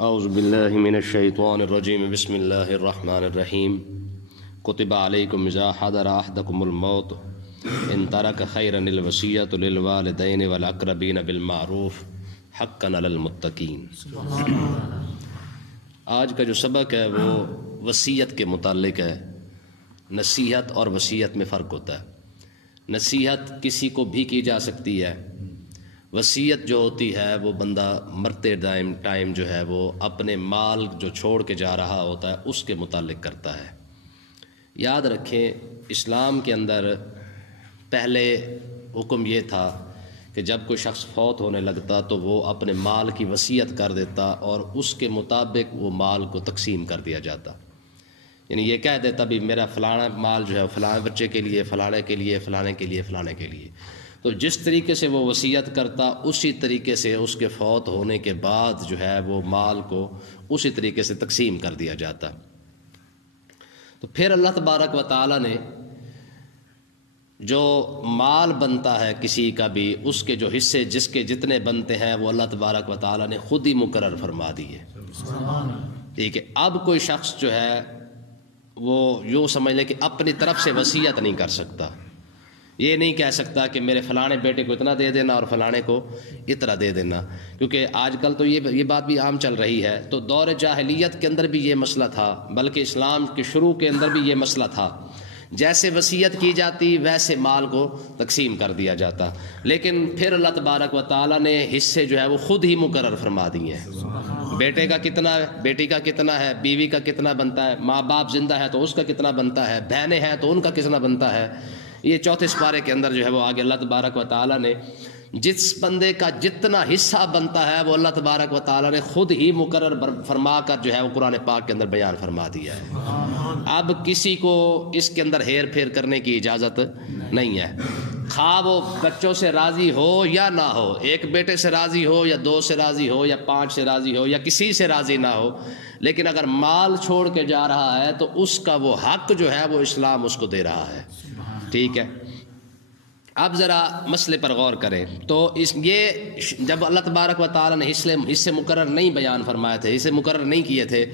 اعوذ باللہ من الشیطان الرجیم بسم اللہ الرحمن الرحیم کتب علیکم اذا حضر احدکم الموت ان ترک خیرا الوصیۃ للوالدین والاقربین بالمعروف حقا علی المتقین۔ آج کا جو سبق ہے وہ وصیت کے متعلق ہے۔ نصیحت اور وصیت میں فرق ہوتا ہے۔ نصیحت کسی کو بھی کی جا سکتی ہے، وصیت جو ہوتی ہے وہ بندہ مرتے ٹائم جو ہے وہ اپنے مال جو چھوڑ کے جا رہا ہوتا ہے اس کے متعلق کرتا ہے۔ یاد رکھیں، اسلام کے اندر پہلے حکم یہ تھا کہ جب کوئی شخص فوت ہونے لگتا تو وہ اپنے مال کی وصیت کر دیتا اور اس کے مطابق وہ مال کو تقسیم کر دیا جاتا، یعنی یہ کہہ دیتا بھی میرا فلانا مال جو ہے فلانے بچے کے لیے، فلانے کے لیے، فلانے کے لیے، فلانے کے لیے۔ تو جس طریقے سے وہ وصیت کرتا اسی طریقے سے اس کے فوت ہونے کے بعد جو ہے وہ مال کو اسی طریقے سے تقسیم کر دیا جاتا۔ تو پھر اللہ تبارک و تعالی نے جو مال بنتا ہے کسی کا بھی، اس کے جو حصے جس کے جتنے بنتے ہیں وہ اللہ تبارک و تعالی نے خود ہی مقرر فرما دیے۔ ٹھیک ہے، اب کوئی شخص جو ہے وہ یوں سمجھ لے کہ اپنی طرف سے وصیت نہیں کر سکتا، یہ نہیں کہہ سکتا کہ میرے فلانے بیٹے کو اتنا دے دینا اور فلانے کو اتنا دے دینا، کیونکہ آج کل تو یہ بات بھی عام چل رہی ہے۔ تو دور جاہلیت کے اندر بھی یہ مسئلہ تھا، بلکہ اسلام کے شروع کے اندر بھی یہ مسئلہ تھا، جیسے وصیت کی جاتی ویسے مال کو تقسیم کر دیا جاتا، لیکن پھر اللہ تبارک و تعالیٰ نے حصے جو ہے وہ خود ہی مقرر فرما دیے ہیں۔ بیٹے کا کتنا ہے، بیٹی کا کتنا ہے، بیوی کا کتنا بنتا ہے، ماں باپ زندہ ہے تو اس کا کتنا بنتا ہے، بہنیں ہیں تو ان کا کتنا بنتا ہے۔ یہ چوتھے سپارے کے اندر جو ہے وہ آگے اللہ تبارک و تعالیٰ نے جس بندے کا جتنا حصہ بنتا ہے وہ اللہ تبارک و تعالیٰ نے خود ہی مقرر فرما کر جو ہے وہ قرآن پاک کے اندر بیان فرما دیا ہے۔ اب کسی کو اس کے اندر ہیر پھیر کرنے کی اجازت نہیں ہے، خواہ وہ بچوں سے راضی ہو یا نہ ہو، ایک بیٹے سے راضی ہو یا دو سے راضی ہو یا پانچ سے راضی ہو یا کسی سے راضی نہ ہو، لیکن اگر مال چھوڑ کے جا رہا ہے تو اس کا وہ حق جو ہے وہ اسلام اس کو دے رہا ہے۔ ٹھیک ہے، اب ذرا مسئلے پر غور کریں تو یہ جب اللہ تبارک و تعالیٰ نے حصے مقرر نہیں بیان فرمائے تھے، حصے مقرر نہیں کیے تھے،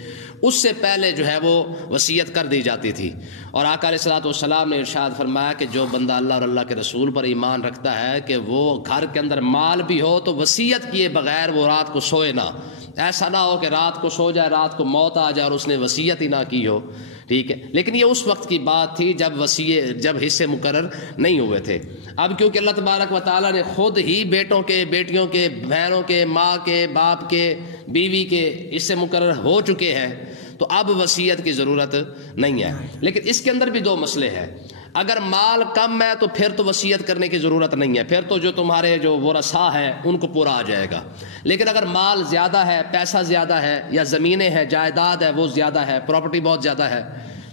اس سے پہلے جو ہے وہ وصیت کر دی جاتی تھی، اور آقا علیہ الصلوۃ والسلام نے ارشاد فرمایا کہ جو بندہ اللہ اور اللہ کے رسول پر ایمان رکھتا ہے کہ وہ گھر کے اندر مال بھی ہو تو وصیت کیے بغیر وہ رات کو سوئے نہ، ایسا نہ ہو کہ رات کو سو جائے، رات کو موت آ جائے اور اس نے وصیت ہی نہ کی ہو۔ ٹھیک ہے، لیکن یہ اس وقت کی بات تھی جب حصے مقرر نہیں ہوئے تھے۔ اب کیونکہ اللہ تبارک و تعالیٰ نے خود ہی بیٹوں کے، بیٹیوں کے، بہنوں کے، ماں کے، باپ کے، بیوی کے حصے مقرر ہو چکے ہیں تو اب وصیت کی ضرورت نہیں ہے۔ لیکن اس کے اندر بھی دو مسئلے ہیں۔ اگر مال کم ہے تو پھر تو وصیت کرنے کی ضرورت نہیں ہے، پھر تو جو تمہارے جو ورثاء ہیں ان کو پورا آ جائے گا۔ لیکن اگر مال زیادہ ہے، پیسہ زیادہ ہے، یا زمینیں ہیں، جائیداد ہے وہ زیادہ ہے، پراپرٹی بہت زیادہ ہے،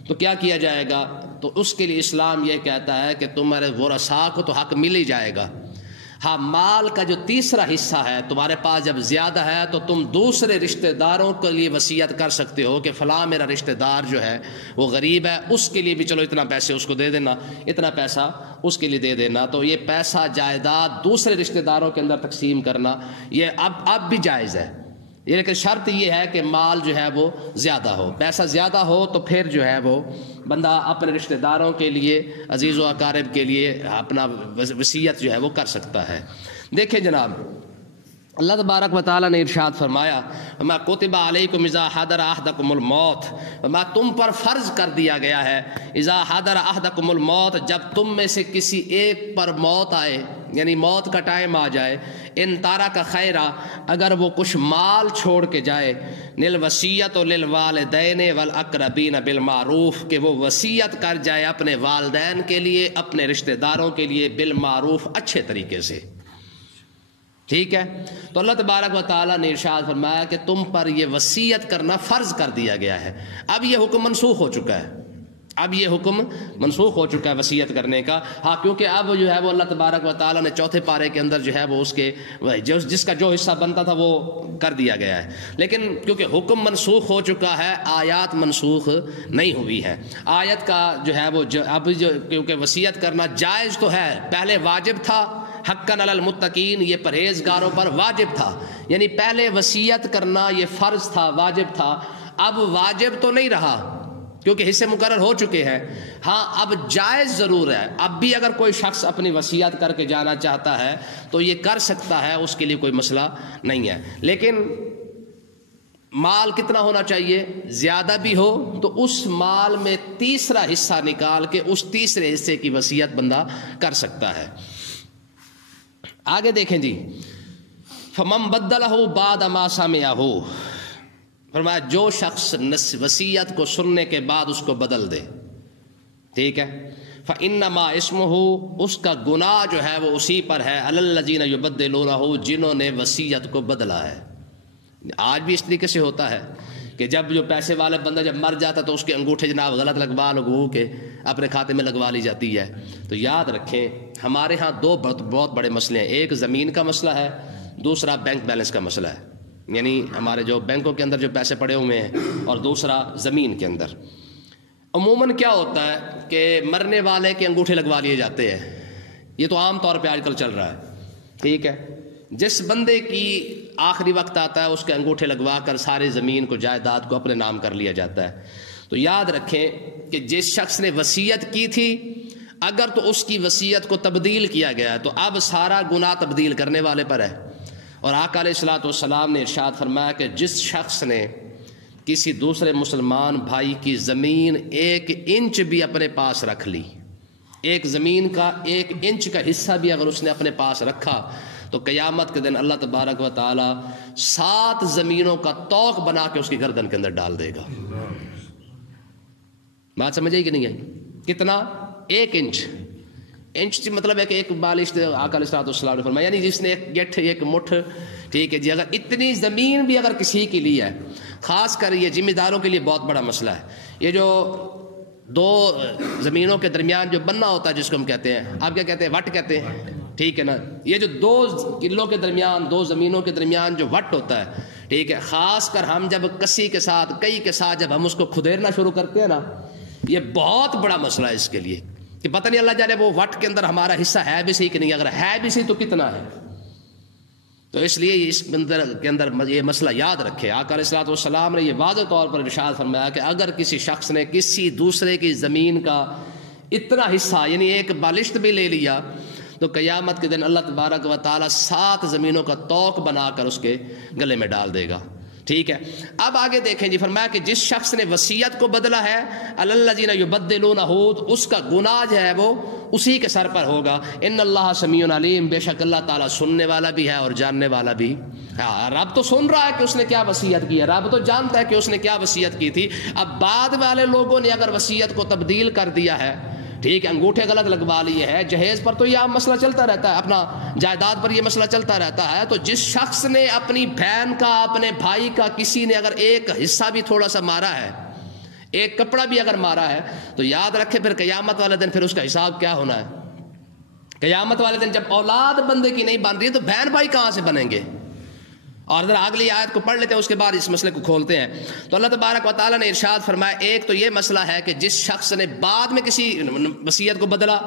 تو کیا کیا جائے گا؟ تو اس کے لیے اسلام یہ کہتا ہے کہ تمہارے ورثاء کو تو حق مل ہی جائے گا۔ ہاں، مال کا جو تیسرا حصہ ہے تمہارے پاس جب زیادہ ہے تو تم دوسرے رشتہ داروں کے لیے وصیت کر سکتے ہو کہ فلاں میرا رشتہ دار جو ہے وہ غریب ہے، اس کے لیے بھی چلو اتنا پیسے اس کو دے دینا، اتنا پیسہ اس کے لیے دے دینا۔ تو یہ پیسہ جائیداد دوسرے رشتہ داروں کے اندر تقسیم کرنا یہ اب بھی جائز ہے، لیکن شرط یہ ہے کہ مال جو ہے وہ زیادہ ہو، پیسہ زیادہ ہو تو پھر جو ہے وہ بندہ اپنے رشتہ داروں کے لیے، عزیز و اقارب کے لیے اپنا وصیت جو ہے وہ کر سکتا ہے۔ دیکھیں جناب، اللہ تبارک و تعالیٰ نے ارشاد فرمایا وَمَا كُتِبَ عَلَيْكُمْ إِذَا حَضَرَ أَحَدَكُمُ الْمَوْتُ، وما تم پر فرض کر دیا گیا ہے، اذا حضر احدکم الموت، جب تم میں سے کسی ایک پر موت آئے، یعنی موت کا ٹائم آ جائے، ان تارک خیرا، اگر وہ کچھ مال چھوڑ کے جائے، للوصیۃ للوالدین والاقربین بالمعروف، کہ وہ وصیت کر جائے اپنے والدین کے لیے، اپنے رشتہ داروں کے لیے، بالمعروف، اچھے طریقے سے۔ ٹھیک ہے، تو اللہ تبارک و تعالیٰ نے ارشاد فرمایا کہ تم پر یہ وصیت کرنا فرض کر دیا گیا ہے۔ اب یہ حکم منسوخ ہو چکا ہے، اب یہ حکم منسوخ ہو چکا ہے وصیت کرنے کا۔ ہاں، کیونکہ اب جو ہے وہ اللہ تبارک و تعالیٰ نے چوتھے پارے کے اندر جو ہے وہ اس کے جس کا جو حصہ بنتا تھا وہ کر دیا گیا ہے، لیکن کیونکہ حکم منسوخ ہو چکا ہے، آیات منسوخ نہیں ہوئی ہے۔ آیت کا جو ہے وہ اب کیونکہ وصیت کرنا جائز تو ہے، پہلے واجب تھا حقاً علی المتقین، یہ پرہیزگاروں پر واجب تھا. یعنی پہلے وصیت کرنا یہ فرض تھا، واجب تھا، اب واجب تو نہیں رہا کیونکہ حصے مقرر ہو چکے ہیں. ہاں اب جائز ضرور ہے، اب بھی اگر کوئی شخص اپنی وصیت کر کے جانا چاہتا ہے تو یہ کر سکتا ہے، اس کے لیے کوئی مسئلہ نہیں ہے. لیکن مال کتنا ہونا چاہیے؟ زیادہ بھی ہو تو اس مال میں تیسرا حصہ نکال کے اس تیسرے حصے کی وصیت بندہ کر سکتا ہے. آگے دیکھیں جی، فَمَن بَدَّلَهُ بَعْدَ مَا سَمِعَهُ، فرمایا جو شخص وصیت کو سننے کے بعد اس کو بدل دے، ٹھیک ہے، فَإِنَّمَا اسْمُهُ، اس کا گناہ جو ہے وہ اسی پر ہے، عَلَى الَّذِينَ يُبَدِّلُونَهُ، جنہوں نے وصیت کو بدلا ہے. آج بھی اس طریقے سے ہوتا ہے کہ جب جو پیسے والے بندہ جب مر جاتا تو اس کے انگوٹھے جناب غلط لگو کے اپنے کھاتے میں لگوا لی جاتی ہے. تو یاد رکھیں ہمارے ہاں دو بہت بڑے مسئلے ہیں، ایک زمین کا مسئلہ ہے، دوسرا بینک بیلنس کا مسئلہ ہے. یعنی ہمارے جو بینکوں کے اندر جو پیسے پڑے ہوئے ہیں، اور دوسرا زمین کے اندر. عموماً کیا ہوتا ہے کہ مرنے والے کے انگوٹھے لگوا لیے جاتے ہیں، یہ تو عام طور پہ آج کل چل رہا ہے، ٹھیک ہے. جس بندے کی آخری وقت آتا ہے اس کے انگوٹھے لگوا کر ساری زمین کو، جائیداد کو اپنے نام کر لیا جاتا ہے. تو یاد رکھیں کہ جس شخص نے وصیت کی تھی اگر تو اس کی وصیت کو تبدیل کیا گیا تو اب سارا گناہ تبدیل کرنے والے پر ہے. اور آقا علیہ الصلوۃ والسلام نے ارشاد فرمایا کہ جس شخص نے کسی دوسرے مسلمان بھائی کی زمین 1 انچ بھی اپنے پاس رکھ لی، ایک زمین کا 1 انچ کا حصہ بھی اگر اس نے اپنے پاس رکھا تو قیامت کے دن اللہ تبارک و تعالی 7 زمینوں کا طوق بنا کے اس کی گردن کے اندر ڈال دے گا. بات سمجھ آئی کہ نہیں آئی؟ کتنا؟ 1 انچ. انچ مطلب ہے کہ ایک بالش. آقا علیہ الصلوۃ نے فرمایا یعنی جس نے ایک گٹھ، ایک مٹھ، ٹھیک ہے جی، اگر اتنی زمین بھی اگر کسی کے لیے ہے، خاص کر یہ ذمہ داروں کے لیے بہت بڑا مسئلہ ہے. یہ جو 2 زمینوں کے درمیان جو بننا ہوتا ہے جس کو ہم کہتے ہیں، آپ کیا کہتے ہیں؟ وٹ کہتے ہیں، ٹھیک ہے نا. یہ جو 2 قلعوں کے درمیان، 2 زمینوں کے درمیان جو وٹ ہوتا ہے، ٹھیک ہے، خاص کر ہم جب کسی کے ساتھ، کئی کے ساتھ جب ہم اس کو کھدیرنا شروع کرتے ہیں نا، یہ بہت بڑا مسئلہ ہے اس کے لیے کہ پتہ نہیں اللہ جانے وہ وٹ کے اندر ہمارا حصہ ہے بھی صحیح کہ نہیں، اگر ہے بھی صحیح تو کتنا ہے. تو اس لیے اس کے اندر یہ مسئلہ یاد رکھے. آقا علیہ الصلوۃ والسلام نے یہ واضح طور پر ارشاد فرمایا کہ اگر کسی شخص نے کسی دوسرے کی زمین کا اتنا حصہ یعنی 1 بالشت بھی لے لیا تو قیامت کے دن اللہ تبارک و تعالی 7 زمینوں کا طوق بنا کر اس کے گلے میں ڈال دے گا. ٹھیک ہے. اب آگے دیکھیں جی، فرمایا کہ جس شخص نے وصیت کو بدلا ہے، الذین یبدلونہ، اس کا گناہ جو ہے وہ اسی کے سر پر ہوگا. ان اللہ سمیع علیم، بے شک اللہ تعالیٰ سننے والا بھی ہے اور جاننے والا بھی. ہاں، رب تو سن رہا ہے کہ اس نے کیا وصیت کی ہے، رب تو جانتا ہے کہ اس نے کیا وصیت کی تھی. اب بعد والے لوگوں نے اگر وصیت کو تبدیل کر دیا ہے، ٹھیک ہے، انگوٹھے غلط لگوا لیے ہیں، جہیز پر تو یہ عام مسئلہ چلتا رہتا ہے، اپنا جائیداد پر یہ مسئلہ چلتا رہتا ہے. تو جس شخص نے اپنی بہن کا، اپنے بھائی کا، کسی نے اگر ایک حصہ بھی تھوڑا سا مارا ہے، ایک کپڑا بھی اگر مارا ہے، تو یاد رکھے پھر قیامت والے دن پھر اس کا حساب کیا ہونا ہے. قیامت والے دن جب اولاد بندے کی نہیں بن رہی تو بہن بھائی کہاں سے بنیں گے. اور ذرا اگلی آیت کو پڑھ لیتے ہیں، اس کے بعد اس مسئلے کو کھولتے ہیں. تو اللہ تبارک و تعالیٰ نے ارشاد فرمایا، ایک تو یہ مسئلہ ہے کہ جس شخص نے بعد میں کسی وصیت کو بدلا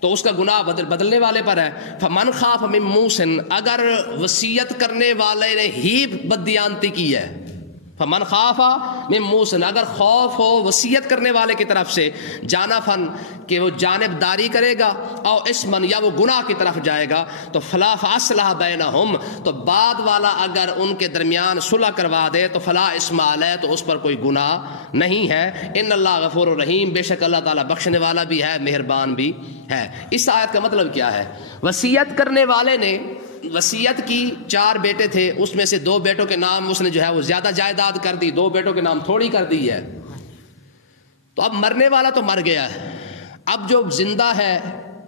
تو اس کا گناہ بدلنے والے پر ہے. فمن خاف من موص، اگر وصیت کرنے والے نے ہی بددیانتی کی ہے، فمن خاف من موص، اگر خوف ہو وصیت کرنے والے کی طرف سے، جانفن کہ وہ جانب داری کرے گا، او اسمن یا وہ گناہ کی طرف جائے گا، تو فلا فاصلح بینہم، تو بعد والا اگر ان کے درمیان صلح کروا دے تو فلا اسم علیہ، تو اس پر کوئی گناہ نہیں ہے. ان اللہ غفور الرحیم، بے شک اللہ تعالیٰ بخشنے والا بھی ہے، مہربان بھی ہے. اس آیت کا مطلب کیا ہے؟ وصیت کرنے والے نے وصیت کی، 4 بیٹے تھے، اس میں سے 2 بیٹوں کے نام اس نے جو ہے وہ زیادہ جائیداد کر دی، 2 بیٹوں کے نام تھوڑی کر دی ہے. تو اب مرنے والا تو مر گیا ہے، اب جو زندہ ہے،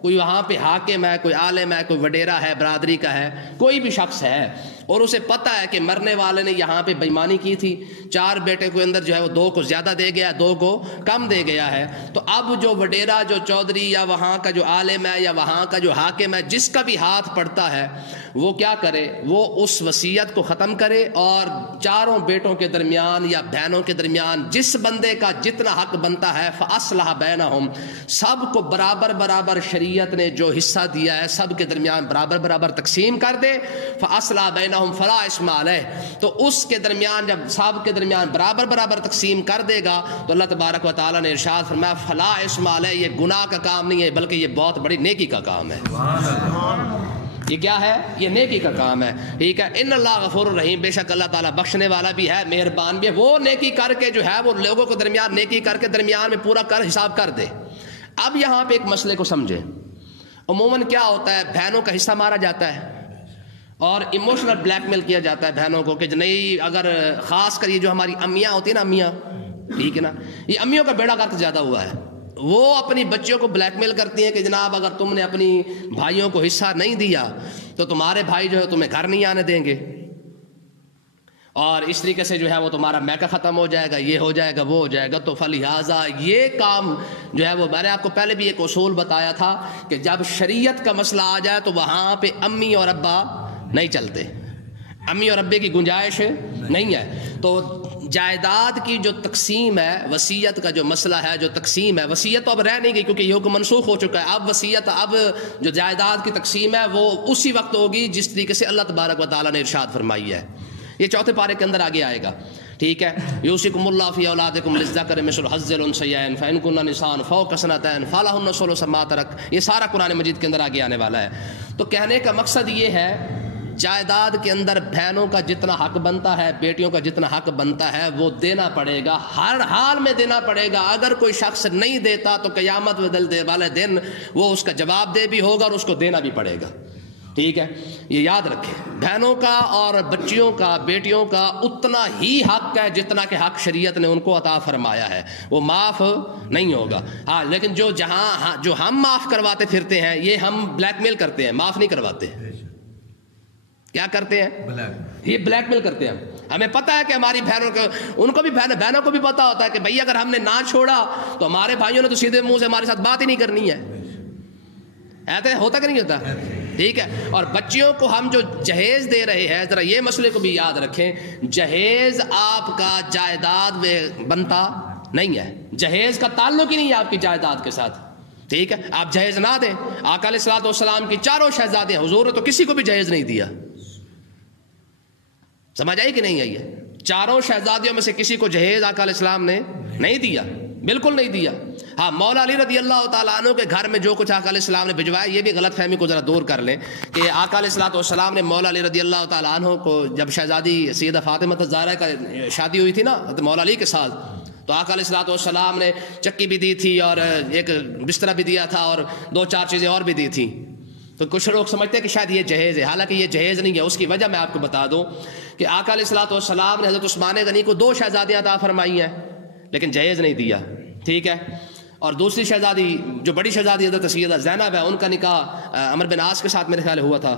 کوئی وہاں پہ حاکم ہے، کوئی عالم ہے، کوئی وڈیرا ہے، برادری کا ہے، کوئی بھی شخص ہے، اور اسے پتہ ہے کہ مرنے والے نے یہاں پہ بےایمانی کی تھی، 4 بیٹے کے اندر جو ہے وہ 2 کو زیادہ دے گیا، 2 کو کم دے گیا ہے، تو اب جو وڈیرا، جو چودھری یا وہاں کا جو عالم ہے یا وہاں کا جو حاکم ہے، جس کا بھی ہاتھ پڑتا ہے، وہ کیا کرے، وہ اس وصیت کو ختم کرے اور 4 بیٹوں کے درمیان یا بہنوں کے درمیان جس بندے کا جتنا حق بنتا ہے فاصلح بینہم، سب کو برابر برابر شریعت نے جو حصہ دیا ہے سب کے درمیان برابر برابر تقسیم کر دے، فاصلح بینہم فلا اثم علیہ، تو اس کے درمیان جب سب کے درمیان برابر برابر تقسیم کر دے گا تو اللہ تبارک و تعالیٰ نے ارشاد فرمایا فلا اثم علیہ، یہ گناہ کا کام نہیں ہے بلکہ یہ بہت بڑی نیکی کا کام ہے۔ یہ کیا ہے؟ یہ نیکی کا کام ہے، ٹھیک ہے۔ ان اللہ غفور الرحیم، بے شک اللہ تعالیٰ بخشنے والا بھی ہے، مہربان بھی ہے، وہ نیکی کر کے جو ہے وہ لوگوں کے درمیان نیکی کر کے درمیان میں پورا کر حساب کر دے۔ اب یہاں پہ ایک مسئلے کو سمجھے، عموماً کیا ہوتا ہے، بہنوں کا حصہ مارا جاتا ہے اور ایموشنل بلیک میل کیا جاتا ہے بہنوں کو کہ نہیں، اگر خاص کر یہ جو ہماری امیاں ہوتی ہیں نا، امیاں، ٹھیک ہے نا، یہ امیوں کا بیڑا غرق زیادہ ہوا ہے، وہ اپنی بچیوں کو بلیک میل کرتی ہیں کہ جناب اگر تم نے اپنی بھائیوں کو حصہ نہیں دیا تو تمہارے بھائی جو ہے تمہیں گھر نہیں آنے دیں گے، اور اس طریقے سے جو ہے وہ تمہارا میکا ختم ہو جائے گا، یہ ہو جائے گا، وہ ہو جائے گا۔ تو فلہذا یہ کام جو ہے وہ، میں نے آپ کو پہلے بھی ایک اصول بتایا تھا کہ جب شریعت کا مسئلہ آ جائے تو وہاں پہ امی اور ابا نہیں چلتے، امی اور ابے کی گنجائش نہیں ہے۔ تو جائیداد کی جو تقسیم ہے، وصیت کا جو مسئلہ ہے، جو تقسیم ہے، وصیت تو اب رہ نہیں گئی کیونکہ یہ حکم منسوخ ہو چکا ہے، اب وصیت، اب جو جائیداد کی تقسیم ہے وہ اسی وقت ہوگی جس طریقے سے اللہ تبارک و تعالیٰ نے ارشاد فرمائی ہے۔ یہ 4 پارے کے اندر آگے آئے گا، ٹھیک ہے۔ یوصیکم اللہ فی اولادکم للذکر مثل حظ الانثیین فإن کن نساء فوق اثنتین فلہن ثلث ما ترک، یہ سارا قرآن مجید کے اندر آگے آنے والا ہے۔ تو کہنے کا مقصد یہ ہے، جائیداد کے اندر بہنوں کا جتنا حق بنتا ہے، بیٹیوں کا جتنا حق بنتا ہے وہ دینا پڑے گا، ہر حال میں دینا پڑے گا۔ اگر کوئی شخص نہیں دیتا تو قیامت والے دن وہ اس کا جواب دہ بھی ہوگا اور اس کو دینا بھی پڑے گا، ٹھیک ہے۔ یہ یاد رکھیں، بہنوں کا اور بچیوں کا، بیٹیوں کا اتنا ہی حق ہے جتنا کہ حق شریعت نے ان کو عطا فرمایا ہے، وہ معاف نہیں ہوگا۔ ہاں، لیکن جو ہم معاف کرواتے پھرتے ہیں، یہ ہم بلیک میل کرتے ہیں، معاف نہیں کرواتے۔ کیا کرتے ہیں؟ یہ بلیک میل کرتے ہیں۔ ہمیں پتہ ہے کہ ہماری بہنوں کو، ان کو بھی بہنوں کو بھی پتہ ہوتا ہے کہ بھئی اگر ہم نے نہ چھوڑا تو ہمارے بھائیوں نے تو سیدھے منہ سے ہمارے ساتھ بات ہی نہیں کرنی ہے، ایسا ہوتا کہ نہیں ہوتا، ٹھیک ہے۔ اور بچیوں کو ہم جو جہیز دے رہے ہیں، ذرا یہ مسئلے کو بھی یاد رکھیں، جہیز آپ کا جائیداد میں بنتا نہیں ہے، جہیز کا تعلق ہی نہیں ہے آپ کی جائیداد کے ساتھ، ٹھیک ہے۔ آپ جہیز نہ دیں، آقا علیہ الصلوۃ والسلام کی 4 شہزادے، حضور نے تو کسی کو بھی جہیز نہیں دیا، سمجھ آئی کہ نہیں آئی ہے؟ 4 شہزادیوں میں سے کسی کو جہیز آقا علیہ السلام نے نہیں دیا، بالکل نہیں دیا۔ ہاں، مولا علی رضی اللہ تعالیٰ عنہ کے گھر میں جو کچھ آقا علیہ السلام نے بھجوایا، یہ بھی غلط فہمی کو ذرا دور کر لیں کہ آقا علیہ الصلوۃ والسلام نے مولا علی رضی اللہ تعالیٰ عنہ کو، جب شہزادی سیدہ فاطمہ الزہرا کا شادی ہوئی تھی نا مولا علی کے ساتھ، تو آقا علیہ الصلوۃ والسلام نے چکی بھی دی تھی اور ایک بسترا بھی دیا تھا اور 2-4 چیزیں اور بھی دی تھیں۔ تو کچھ لوگ سمجھتے ہیں کہ شاید یہ جہیز ہے، حالانکہ یہ جہیز نہیں ہے۔ اس کی وجہ میں آپ کو بتا دوں کہ آقا علیہ الصلوۃ والسلام نے حضرت عثمان غنی کو 2 شہزادیاں عطا فرمائی ہیں لیکن جہیز نہیں دیا، ٹھیک ہے۔ اور دوسری شہزادی، جو بڑی شہزادی حضرت سیدہ زینب ہے، ان کا نکاح عمرو بن عاص کے ساتھ میرے خیال ہوا تھا۔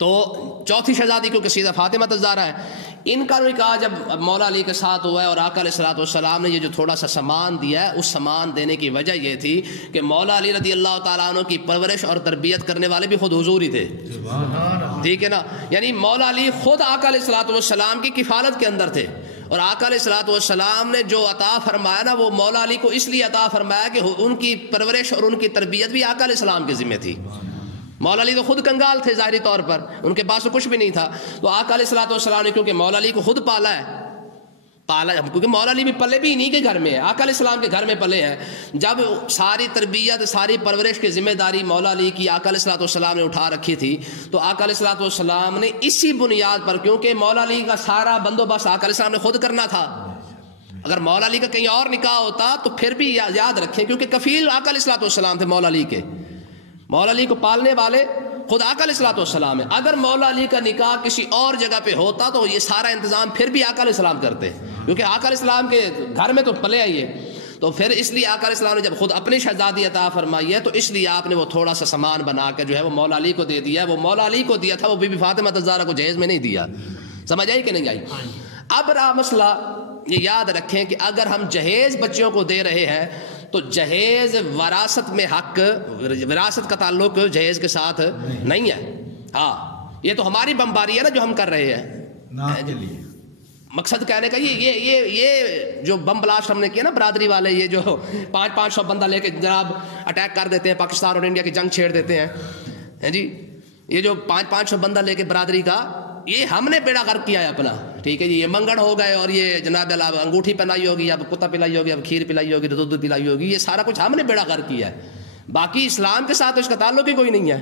تو چوتھی شہزادی کیونکہ سیدہ فاطمہ الزہرا ہے، ان کا نکاح جب مولا علی کے ساتھ ہوا ہے اور آقا علیہ الصلوۃ والسلام نے یہ جو تھوڑا سا سامان دیا ہے، اس سامان دینے کی وجہ یہ تھی کہ مولا علی رضی اللہ تعالیٰ عنہ کی پرورش اور تربیت کرنے والے بھی خود حضور ہی تھے، ٹھیک ہے نا۔ یعنی مولا علی خود آقا علیہ الصلوۃ والسلام کی کفالت کے اندر تھے، اور آقا علیہ الصلوۃ والسلام نے جو عطا فرمایا نا، وہ مولا علی کو اس لیے عطا فرمایا کہ ان کی پرورش اور ان کی تربیت بھی آقا علیہ السلام کے ذمہ تھی۔ مولا علی تو خود کنگال تھے ظاہری طور پر، ان کے پاس تو کچھ بھی نہیں تھا، تو آقا علیہ الصلوۃ والسلام نے کیونکہ مولا علی کو خود پالا ہے، کیونکہ مولا علی بھی پلے بھی انہی کے گھر میں ہے، آقا علیہ السلام کے گھر میں پلے ہیں، جب ساری تربیت، ساری پرورش کی ذمہ داری مولا علی کی آقا علیہ الصلوۃ والسلام نے اٹھا رکھی تھی، تو آقا علیہ الصلوۃ والسلام نے اسی بنیاد پر، کیونکہ مولا علی کا سارا بندوبست آقا علیہ السلام نے خود کرنا تھا، اگر مولا علی کا کہیں اور نکاح ہوتا تو پھر بھی یاد رکھیں، کیونکہ کفیل آقا علیہ الصلوۃ والسلام تھے مولا علی کے، مولا علی کو پالنے والے خود آقا علیہ الصلوۃ والسلام ہے۔ اگر مولا علی کا نکاح کسی اور جگہ پہ ہوتا تو یہ سارا انتظام پھر بھی آقا علیہ السلام کرتے، کیونکہ آقا علیہ السلام کے گھر میں تو پلے آئیے۔ تو پھر اس لیے آقا علیہ السلام نے جب خود اپنی شہزادی عطا فرمائی ہے تو اس لیے آپ نے وہ تھوڑا سا سامان بنا کے جو ہے وہ مولا علی کو دے دیا. وہ مولا علی کو دیا تھا, وہ بی بی فاطمہ الزہرا کو جہیز میں نہیں دیا. سمجھ آئی کہ نہیں آئی؟ اب رہا مسئلہ, یہ یاد رکھیں کہ اگر ہم جہیز بچیوں کو دے رہے ہیں تو جہیز وراثت میں حق, وراثت کا تعلق جہیز کے ساتھ نہیں ہے. ہاں یہ تو ہماری بمباری ہے نا جو ہم کر رہے ہیں. مقصد کہنے کا یہ جو بم بلاسٹ ہم نے کیا نا برادری والے, یہ جو 500 بندہ لے کے جناب اٹیک کر دیتے ہیں, پاکستان اور انڈیا کی جنگ چھیڑ دیتے ہیں جی, یہ جو 500 بندہ لے کے برادری کا, یہ ہم نے بیڑا غرق کیا ہے اپنا. ٹھیک ہے جی, یہ منگڑ ہو گئے اور یہ جناب انگوٹھی پہنائی ہوگی, اب کتا پلائی ہوگی, اب کھیر پلائی ہوگی, دودھ پلائی ہوگی, یہ سارا کچھ ہم نے بیڑا غرق کیا ہے. باقی اسلام کے ساتھ اس کا تعلق ہی کوئی نہیں ہے.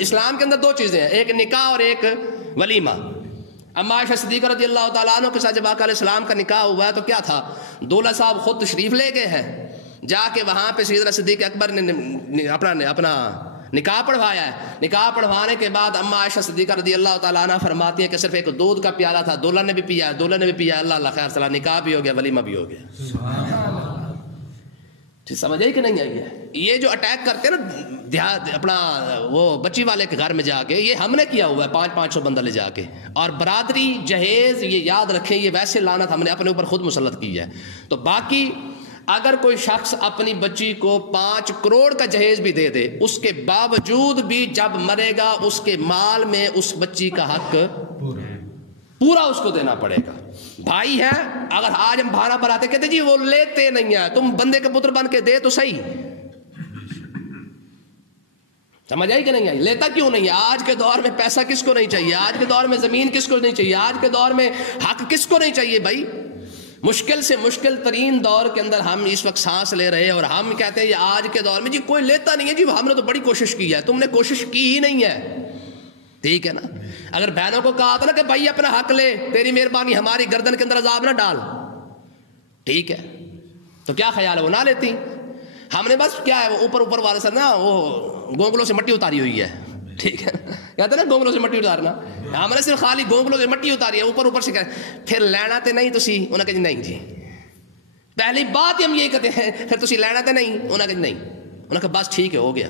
اسلام کے اندر دو چیزیں ہیں, ایک نکاح اور ایک ولیمہ. اما عائشہ صدیقہ رضی اللہ تعالیٰ عنہ کے ساتھ جب آقا علیہ السلام کا نکاح ہوا ہے تو کیا تھا, دولہا صاحب خود تشریف لے گئے ہیں, جا کے وہاں پہ سیدنا صدیق اکبر نے اپنا نکاح پڑھوایا ہے. نکاح پڑھوانے کے بعد اما عائشہ صدیقہ رضی اللہ تعالیٰ عنہ فرماتی ہے کہ صرف ایک دودھ کا پیالہ تھا, دولہا نے بھی پیا, دولہے نے بھی پیا, اللہ خیر صلاح, نکاح بھی ہو گیا, ولیمہ بھی ہو گیا. سمجھ آئی کہ نہیں آئی ہے؟ یہ جو اٹیک کرتے ہیں نا دیہات اپنا وہ بچی والے کے گھر میں جا کے, یہ ہم نے کیا ہوا ہے 500 بندہ لے جا کے. اور برادری جہیز یہ یاد رکھیں, یہ ویسے لعنت ہم نے اپنے اوپر خود مسلط کی ہے. تو باقی اگر کوئی شخص اپنی بچی کو 5 کروڑ کا جہیز بھی دے دے, اس کے باوجود بھی جب مرے گا اس کے مال میں اس بچی کا حق پورا اس کو دینا پڑے گا. بھائی ہے, اگر آج ہم بھانا بناتے کہتے جی وہ لیتے نہیں ہیں, تم بندے کے پتر بن کے دے تو صحیح. سمجھ آئی کہ نہیں آئی؟ لیتا کیوں نہیں ہے؟ آج کے دور میں پیسہ کس کو نہیں چاہیے؟ آج کے دور میں زمین کس کو نہیں چاہیے؟ آج کے دور میں حق کس کو نہیں چاہیے بھائی؟ مشکل سے مشکل ترین دور کے اندر ہم اس وقت سانس لے رہے ہیں اور ہم کہتے ہیں یہ آج کے دور میں جی کوئی لیتا نہیں ہے, جی ہم نے تو بڑی کوشش کی ہے. تم نے کوشش کی ہی نہیں ہے. ٹھیک ہے نا. اگر بہنوں کو کہا تھا نا کہ بھائی اپنا حق لے, تیری مہربانی, ہماری گردن کے اندر عذاب نہ ڈال, ٹھیک ہے, تو کیا خیال ہے وہ نہ لیتی. ہم نے بس کیا ہے وہ اوپر والے سے نا وہ گونگلوں سے مٹی اتاری ہوئی ہے. ٹھیک ہے, کہتے ہیں نا گونگلوں سے مٹی اتارنا, ہم نے صرف خالی گونگلوں سے مٹی اتاری ہے, اوپر سے پھر لینا تے نہیں تسی. انہوں نے کہا نہیں جی, پہلی بات ہم یہی کہتے ہیں پھر تسی لینا تے نہیں. انہوں نے کہا نہیں. انہوں نے کہا بس ٹھیک ہے, ہو گیا.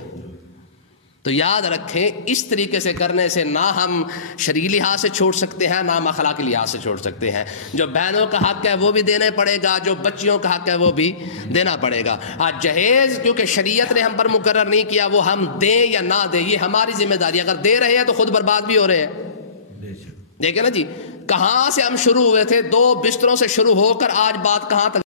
تو یاد رکھیں اس طریقے سے کرنے سے نہ ہم شرعی لحاظ سے چھوڑ سکتے ہیں, نہ ہم اخلاقی لحاظ سے چھوڑ سکتے ہیں. جو بہنوں کا حق ہے وہ بھی دینا پڑے گا, جو بچیوں کا حق ہے وہ بھی دینا پڑے گا. آج جہیز کیونکہ شریعت نے ہم پر مقرر نہیں کیا, وہ ہم دیں یا نہ دیں یہ ہماری ذمہ داری. اگر دے رہے ہیں تو خود برباد بھی ہو رہے ہیں. دیکھیں نا جی, کہاں سے ہم شروع ہوئے تھے, 2 بستروں سے شروع ہو کر آج بات کہاں تک